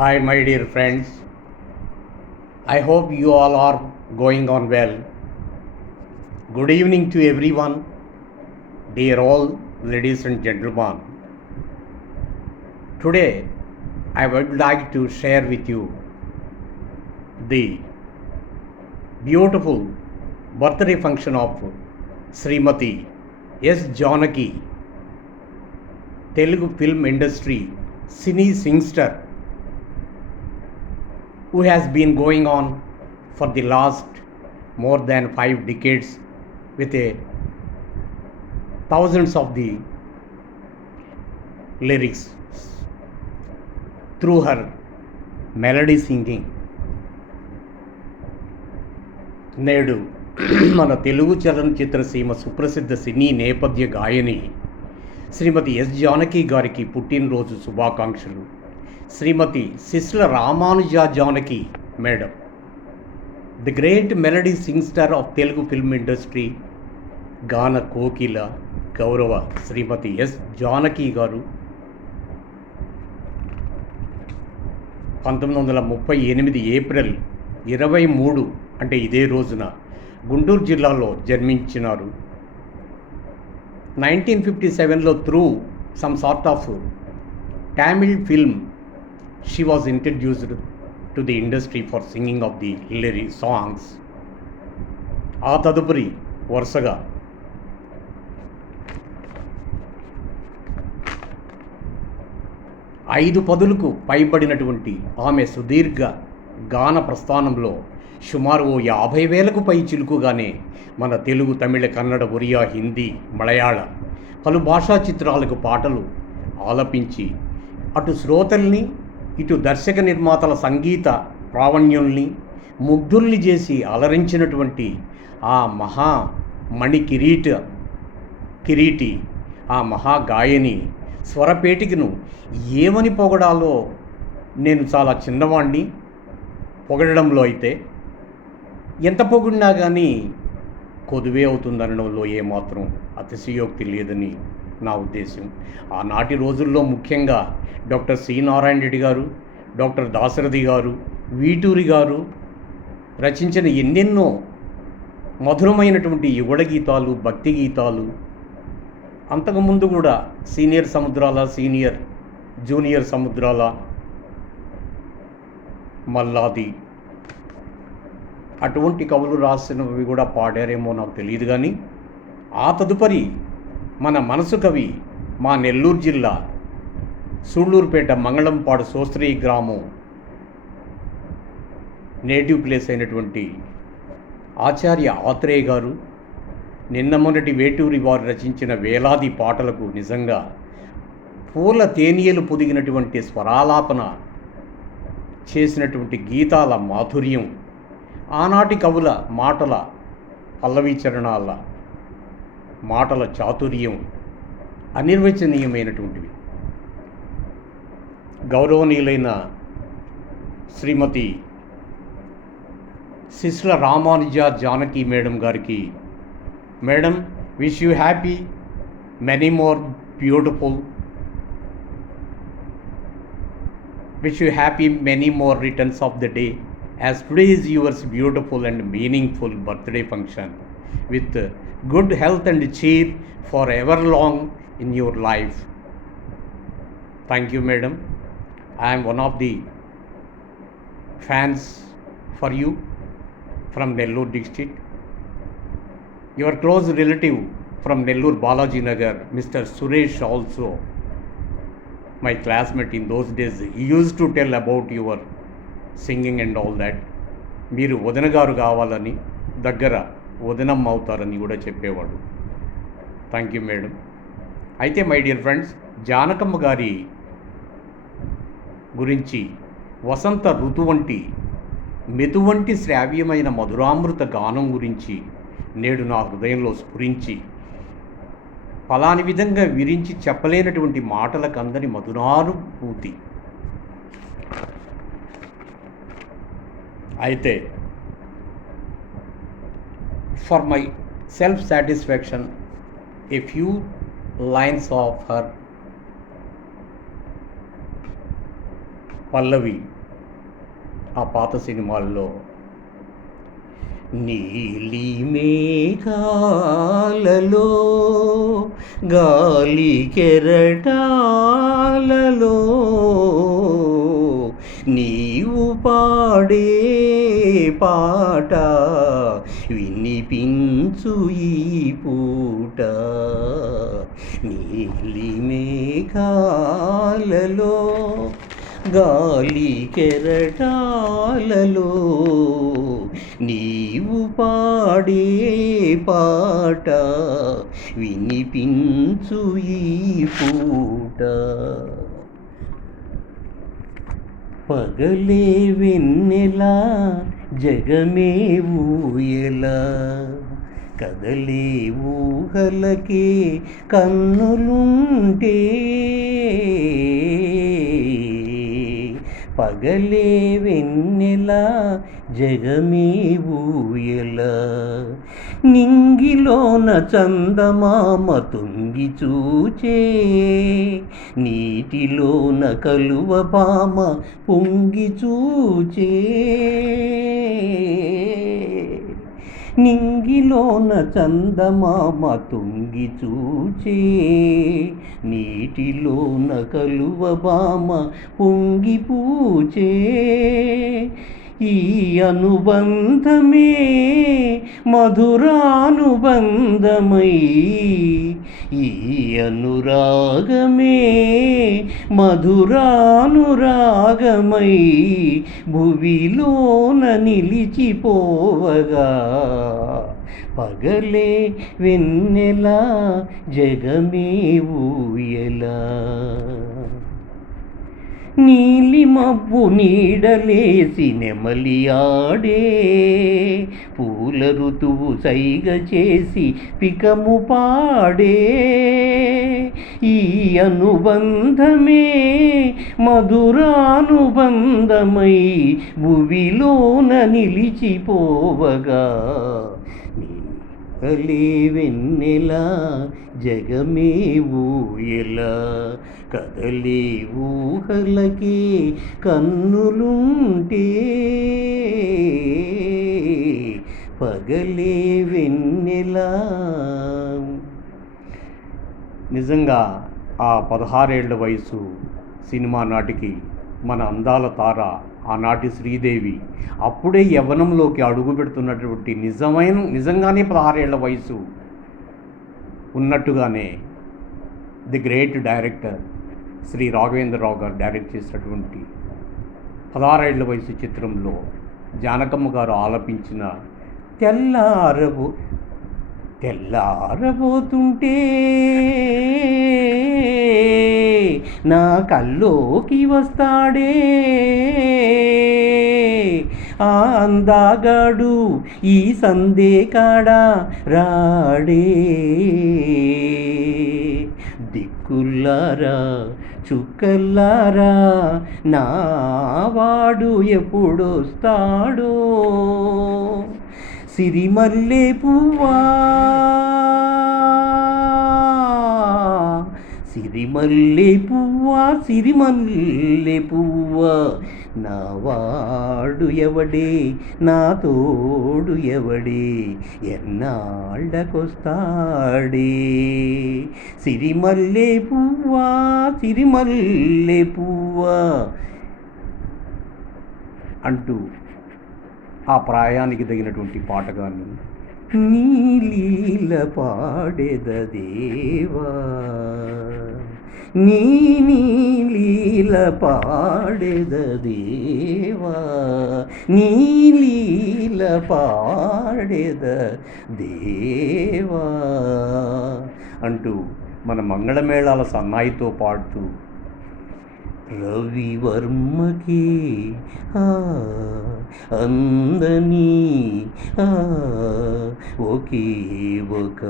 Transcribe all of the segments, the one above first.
Hi, my dear friends. I hope you all are going on well. Good evening to everyone, dear all ladies and gentlemen. Today, I would like to share with you the beautiful birthday function of Srimati S. Janaki, Telugu film industry cine singster, who has been going on for the last more than 5 decades with thousands of the lyrics through her melody singing. నేడు మన తెలుగు చలనచిత్ర సీమ సుప్రసిద్ధ సినీ నేపథ్య గాయని శ్రీమతి yes Janaki గారికి పుట్టినరోజు శుభాకాంక్షలు. శ్రీమతి Sisla Ramanuja Janaki madam, the great melody singster of Telugu film industry, గాన కోకిల గౌరవ శ్రీమతి ఎస్ జానకి గారు 1938 ఏప్రిల్ 23 అంటే ఇదే రోజున గుంటూరు జిల్లాలో జన్మించినారు. 1957లో through some sort of Tamil film she was introduced to the industry for singing of the lyric songs. ఆ తదుపరి వరుసగా ఐదు పదులకు పైబడినటువంటి ఆమె సుదీర్ఘ గాన ప్రస్థానంలో సుమారు 50,000కు పై చిలుకుగానే మన తెలుగు, తమిళ, కన్నడ, ఒరియా, హిందీ, మలయాళ పలు భాషా చిత్రాలకు పాటలు ఆలపించి అటు శ్రోతల్ని ఇటు దర్శక నిర్మాతల సంగీత ప్రావణ్యుల్ని ముగ్ధుల్ని చేసి అలరించినటువంటి ఆ మణి కిరీటి ఆ మహాగాయని స్వరపేటికను ఏమని పొగడాలో నేను చాలా చిన్నవాణ్ణి. పొగడడంలో అయితే ఎంత పొగిడినా కానీ కొదువే అవుతుందనడంలో ఏమాత్రం అతిశయోక్తి లేదని నా ఉద్దేశం. ఆనాటి రోజుల్లో ముఖ్యంగా డాక్టర్ సి నారాయణ రెడ్డి గారు, డాక్టర్ దాశరథి గారు, వీటూరి గారు రచించిన ఎన్నెన్నో మధురమైనటువంటి యుగళ గీతాలు, భక్తి గీతాలు, అంతకుముందు కూడా సీనియర్ సముద్రాల, జూనియర్ సముద్రాల, మల్లాది అటువంటి కవులు రాసినవి కూడా పాడారేమో నాకు తెలియదు. కానీ ఆ తదుపరి మన మనసు కవి, మా నెల్లూరు జిల్లా సూళ్ళూరుపేట మంగళంపాడు సోస్త్రీ గ్రామం నేటివ్ ప్లేస్ అయినటువంటి ఆచార్య ఆత్రేయ గారు, నిన్న మొన్నటి వేటూరి వారు రచించిన వేలాది పాటలకు నిజంగా పూల తేనీయలు పొదిగినటువంటి స్వరాలాపన చేసినటువంటి గీతాల మాధుర్యం, ఆనాటి కవుల మాటల పల్లవీచరణాల మాటల చాతుర్యం అనిర్వచనీయమైనటువంటివి. గౌరవనీయులైన శ్రీమతి సిస్ల రామానుజ జానకి మేడం గారికి, madam, wish you happy many more beautiful, wish you happy many more returns of the day, as today is yours beautiful and meaningful birthday function, with good health and cheer for ever long in your life. Thank you, madam. I am one of the fans for you from Nellore district. Your close relative from Nellore Balaji Nagar, Mr. Suresh, also my classmate in those days, he used to tell about your singing and all that. మీరు వదన గారు కావాలని, దగ్గర వదనమ్మ అవుతారని కూడా చెప్పేవాడు. Thank you madam. అయితే my dear friends, Janakamma గారి గురించి వసంత ఋతువంటి మెతువంటి శ్రావ్యమైన మధురామృత గానం గురించి నేడు నా హృదయంలో స్ఫురించి ఫలాని విధంగా విరించి చెప్పలేనటువంటి మాటలకు అందని మధురానుభూతి. అయితే for my self satisfaction a few lines of her pallavi ఆ పాత సినిమాల్లో నీలి మేఘాలలో గాలి కెరటాలలో నీవు పాడే పాట వినిపించు ఈ పూట. నీలి మేఘాలలో గాలి కెరటాలలో నీవు పాడే పాట వినిపించు ఈ పూట. పగలే వెన్నెలా జగమే ఊయలా కదలే ఊహలకే కన్నులుంటే పగలే వెన్నెలా జగమే ఊయలా నింగిలోన చందమామ తొంగి చూచే నీటిలోన కలువ బామ పొంగి చూచే నింగిలోన చందమామ తొంగి చూచే నీటిలోన కలువ బామ పొంగి పూచే. ఈ అనుబంధమే మధురానుబంధమై ఈ అనురాగమే మధురానురాగమై భువిలోన నిలిచిపోవగా పగలే వెన్నెలా జగమే ఊయలా. నీలి మబ్బు నీడలేసి నెమలి ఆడే పూల ఋతువు సైగ చేసి పికము పాడే ఈ అనుబంధమే మధురానుబంధమై భువిలోన నిలిచిపోవగా కలే వెన్నెలా జగమే ఊయలా కదలే ఊహలకే కన్నులుంటే పగలే వెన్నెలా. నిజంగా ఆ 16 ఏళ్ల వయసు సినిమా నాటికి మన అందాల తార ఆనాటి శ్రీదేవి అప్పుడే యవ్వనంలోకి అడుగు పెడుతున్నటువంటి నిజంగానే 16 ఏళ్ల వయసు ఉన్నట్టుగానే the great director Shri Raghavendra Rao గారు డైరెక్ట్ చేసినటువంటి 16 ఏళ్ల వయసు చిత్రంలో జానకమ్మ గారు ఆలపించిన తెల్లారబోతుంటే నా కల్లోకి వస్తాడే ఆ అందాగాడు ఈ సందే కాడా రాడే దిక్కుల్లారా చుక్కల్లారా నా వాడు ఎప్పుడొస్తాడో సిరిమల్లె పువ్వా సిరిమల్లె పువ్వా సిరిమల్లె పువ్వా నా వాడు ఎవడే నా తోడు ఎవడే ఎన్నాళ్ళకొస్తాడే సిరిమల్లె పువ్వా సిరిమల్లె పువ్వా అంటూ ఆ ప్రాయానికి తగినటువంటి పాట కానీ నీలీల పాడెదదేవా నీలీల పాడెదదేవా నీలీల పాడెదదేవా అంటూ మన మంగళమేళాల సన్నాయితో పాడుతూ రవివర్మకి అందని ఒకే ఒక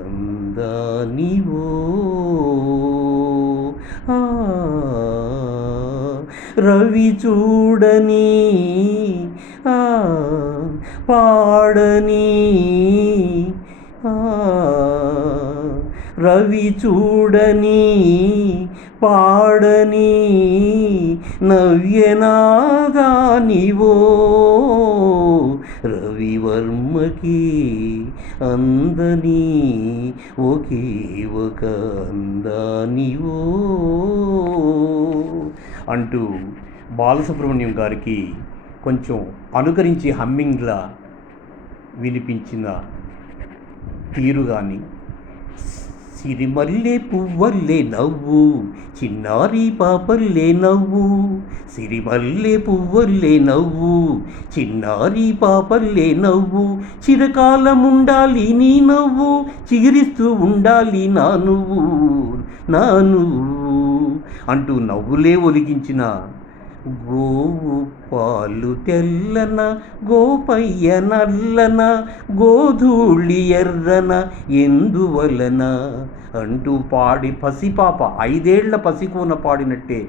అందానివో రవి చూడని పాడని రవి చూడని పాడని నవ్యనాదానివో రవివర్మకి అందని ఒకే ఒక అందానివో అంటూ బాలసుబ్రహ్మణ్యం గారికి కొంచెం అనుకరించి హమ్మింగ్లా వినిపించిన తీరు కానీ, సిరిమల్లె పువ్వల్లే నవ్వు చిన్నారి పాపల్లే నవ్వు, సిరిమల్లె పువ్వల్లే నవ్వు చిన్నారి పాపల్లే నవ్వు, చిరకాలముండాలి నీ నవ్వు చిగిరిస్తూ ఉండాలి నా నువ్వు అంటూ నవ్వులే ఒలిగించిన గోవు పాలు తెల్లన గోపయ్య నల్లన గోధూళి ఎర్రన ఎందువలన అంటూ పాడి పసిపాప 5 ఏళ్ల పసికూన పాడినట్టే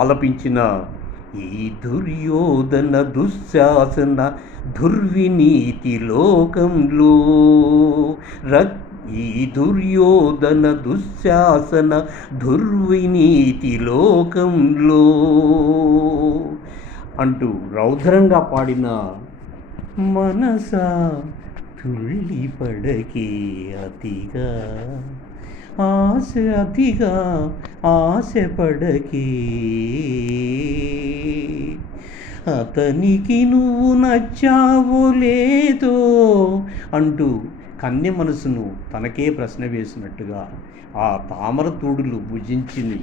ఆలపించిన ఈ దుర్యోధన దుశ్శాసన దుర్వినీతి లోకంలో ఈ దుర్యోధన దుశ్శాసన దుర్వినీతి లోకంలో అంటూ రౌద్రంగా పాడిన మనసా తుళ్ళిపడకే అతిగా ఆశపడకే, అతనికి నువ్వు నచ్చావో లేదో అంటూ కన్య మనసును తనకే ప్రశ్న వేసినట్టుగా ఆ తామర తూడులు భుజించింది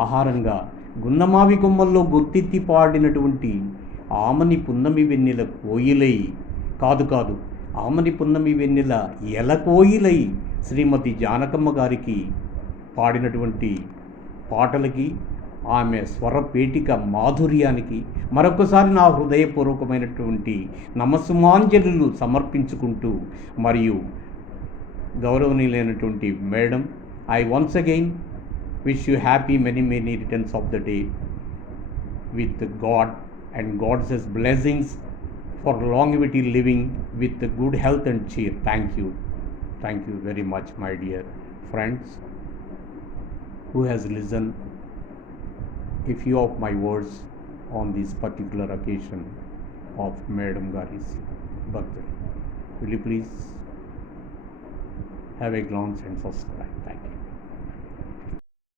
ఆహారంగా గున్నమావి కొమ్మల్లో గొత్తెత్తి పాడినటువంటి ఆమని పున్నమి వెన్నెల కోయిలై కాదు ఆమని పున్నమి వెన్నెల ఎల కోయిలై శ్రీమతి జానకమ్మ గారికి పాడినటువంటి పాటలకి, ఆమె స్వరపేటిక మాధుర్యానికి మరొకసారి నా హృదయపూర్వకమైనటువంటి నమస్సుమాంజలులు సమర్పించుకుంటూ, మరియు గౌరవనీయులైనటువంటి madam, I once again wish you happy many returns of the day with God and God's blessings for longevity living with good health and cheer. Thank you very much, my dear friends who has listened a few of my words on this particular occasion of Madam Gari's birthday. Will you please have a glance and subscribe? Thank you.